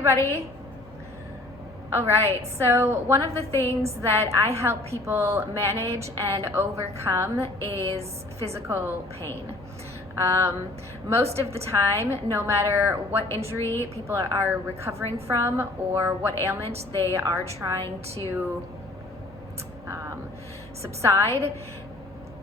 everybody. All right, so one of the things that I help people manage and overcome is physical pain. Most of the time, no matter what injury people are recovering from or what ailment they are trying to subside,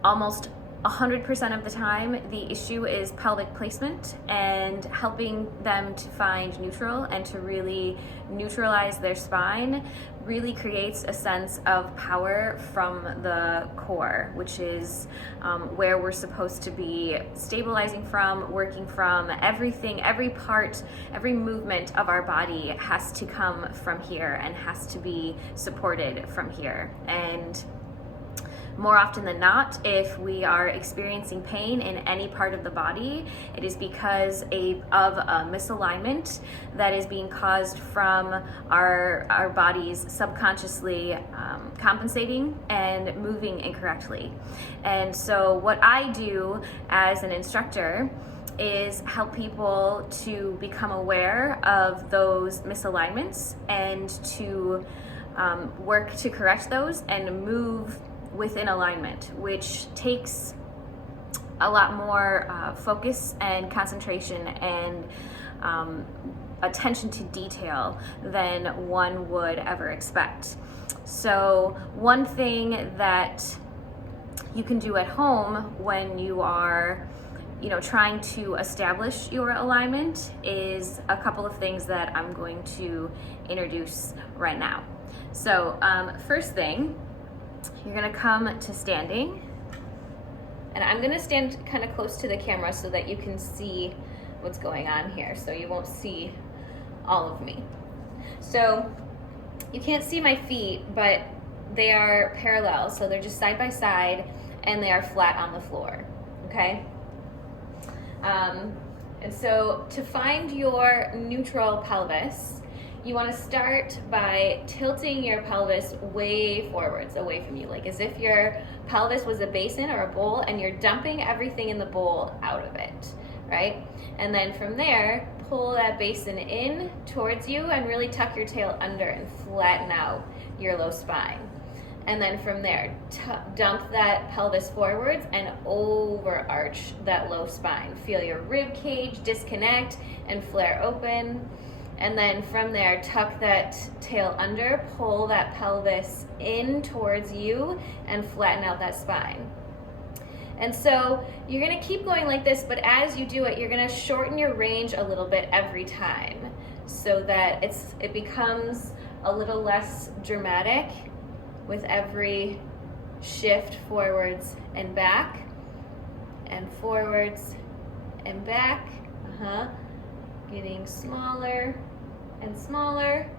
almost 100% of the time, the issue is pelvic placement and helping them to find neutral and to really neutralize their spine really creates a sense of power from the core, which is where we're supposed to be stabilizing from, working from. Everything, every part, every movement of our body has to come from here and has to be supported from here. And more often than not, if we are experiencing pain in any part of the body, it is because of a misalignment that is being caused from our bodies subconsciously compensating and moving incorrectly. And so what I do as an instructor is help people to become aware of those misalignments and to work to correct those and move within alignment, which takes a lot more focus and concentration and attention to detail than one would ever expect. So one thing that you can do at home when you are trying to establish your alignment is a couple of things that I'm going to introduce right now. So first thing, you're gonna come to standing, and I'm gonna stand kind of close to the camera so that you can see what's going on here, so you won't see all of me. So you can't see my feet, but they are parallel, so they're just side by side and they are flat on the floor, okay? And so to find your neutral pelvis, you want to start by tilting your pelvis way forwards, away from you, like as if your pelvis was a basin or a bowl and you're dumping everything in the bowl out of it, right? And then from there, pull that basin in towards you and really tuck your tail under and flatten out your low spine. And then from there, dump that pelvis forwards and overarch that low spine. Feel your rib cage disconnect and flare open. And then from there, tuck that tail under, pull that pelvis in towards you and flatten out that spine. And so you're gonna keep going like this, but as you do it, you're gonna shorten your range a little bit every time so that it becomes a little less dramatic with every shift forwards and back, and forwards and back. Getting smaller and smaller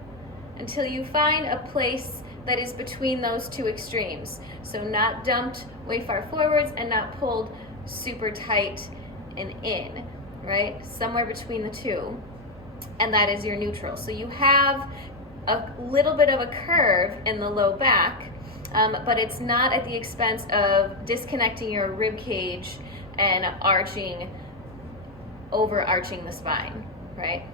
until you find a place that is between those two extremes. So not dumped way far forwards and not pulled super tight and in, right? Somewhere between the two. And that is your neutral. So you have a little bit of a curve in the low back, but it's not at the expense of disconnecting your rib cage and overarching the spine, right?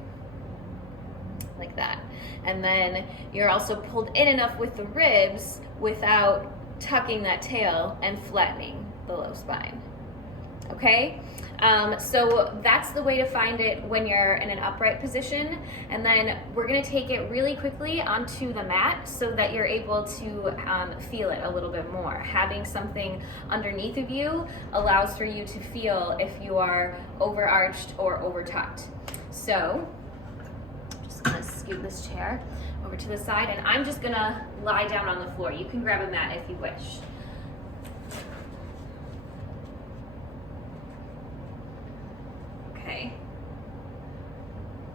Like that. And then you're also pulled in enough with the ribs without tucking that tail and flattening the low spine. Okay? So that's the way to find it when you're in an upright position. And then we're gonna take it really quickly onto the mat so that you're able to feel it a little bit more. Having something underneath of you allows for you to feel if you are overarched or overtucked. So I'm just gonna scoot this chair over to the side, and I'm just gonna lie down on the floor. You can grab a mat if you wish. Okay.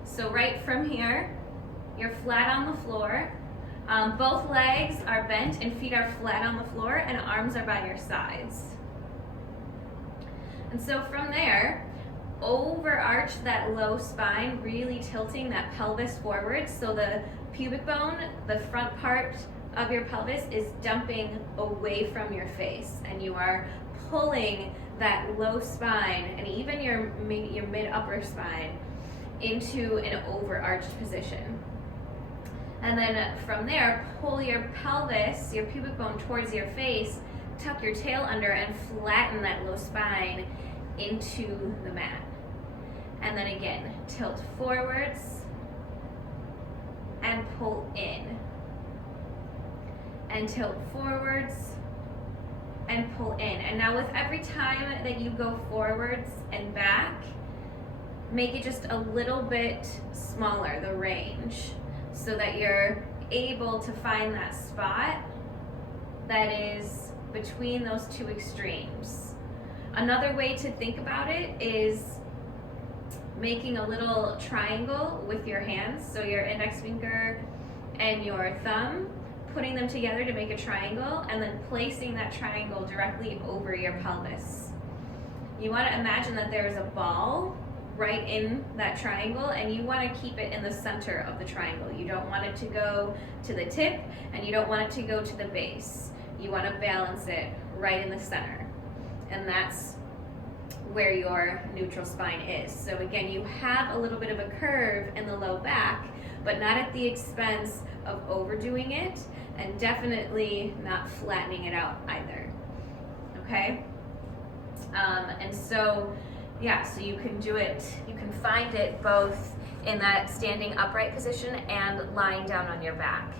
So right from here, you're flat on the floor. Both legs are bent and feet are flat on the floor and arms are by your sides. And so from there, overarch that low spine, really tilting that pelvis forward so the pubic bone, the front part of your pelvis, is dumping away from your face, and you are pulling that low spine and even your mid-upper spine into an overarched position. And then from there, pull your pelvis, your pubic bone towards your face, tuck your tail under and flatten that low spine into the mat. And then again, tilt forwards and pull in. And tilt forwards and pull in. And now with every time that you go forwards and back, make it just a little bit smaller, the range, so that you're able to find that spot that is between those two extremes. Another way to think about it is making a little triangle with your hands, so your index finger and your thumb, putting them together to make a triangle, and then placing that triangle directly over your pelvis. You want to imagine that there is a ball right in that triangle, and you want to keep it in the center of the triangle. You don't want it to go to the tip, and you don't want it to go to the base. You want to balance it right in the center, and that's where your neutral spine is. So again, you have a little bit of a curve in the low back, but not at the expense of overdoing it, and definitely not flattening it out either. Okay? And so, yeah, so you can do it, you can find it both in that standing upright position and lying down on your back.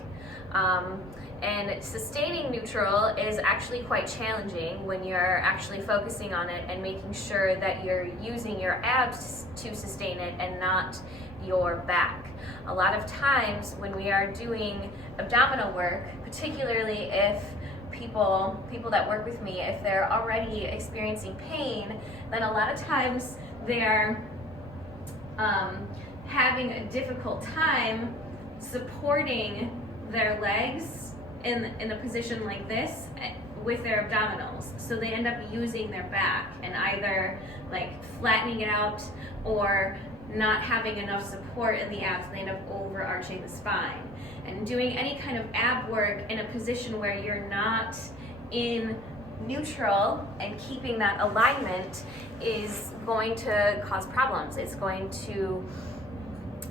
And sustaining neutral is actually quite challenging when you're actually focusing on it and making sure that you're using your abs to sustain it and not your back. A lot of times when we are doing abdominal work, particularly if people that work with me, if they're already experiencing pain, then a lot of times they're having a difficult time supporting their legs in a position like this with their abdominals. So they end up using their back and either like flattening it out or not having enough support in the abs, and they end up overarching the spine. And doing any kind of ab work in a position where you're not in neutral and keeping that alignment is going to cause problems. It's going to,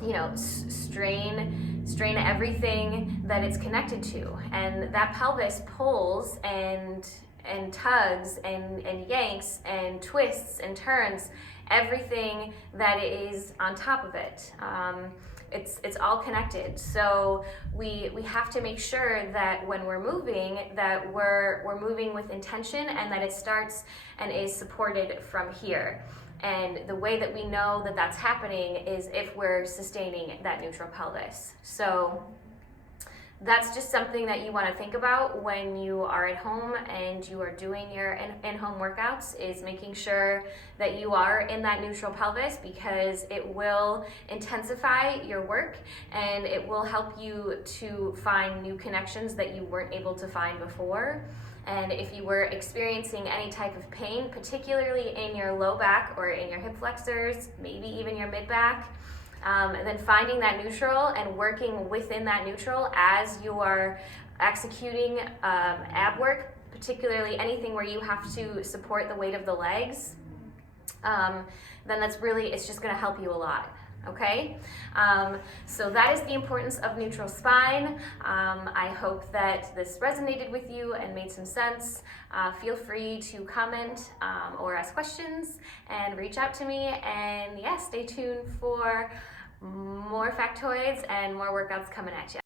you know, strain everything that it's connected to, and that pelvis pulls and tugs and yanks and twists and turns everything that is on top of it. It's all connected. So we have to make sure that when we're moving, that we're moving with intention, and that it starts and is supported from here. And the way that we know that that's happening is if we're sustaining that neutral pelvis. So that's just something that you want to think about when you are at home and you are doing your in-home workouts, is making sure that you are in that neutral pelvis, because it will intensify your work and it will help you to find new connections that you weren't able to find before. And if you were experiencing any type of pain, particularly in your low back or in your hip flexors, maybe even your mid back, then finding that neutral and working within that neutral as you are executing ab work, particularly anything where you have to support the weight of the legs, then it's just going to help you a lot. Okay, so that is the importance of neutral spine. I hope that this resonated with you and made some sense. Feel free to comment or ask questions and reach out to me. And yeah, stay tuned for more factoids and more workouts coming at you.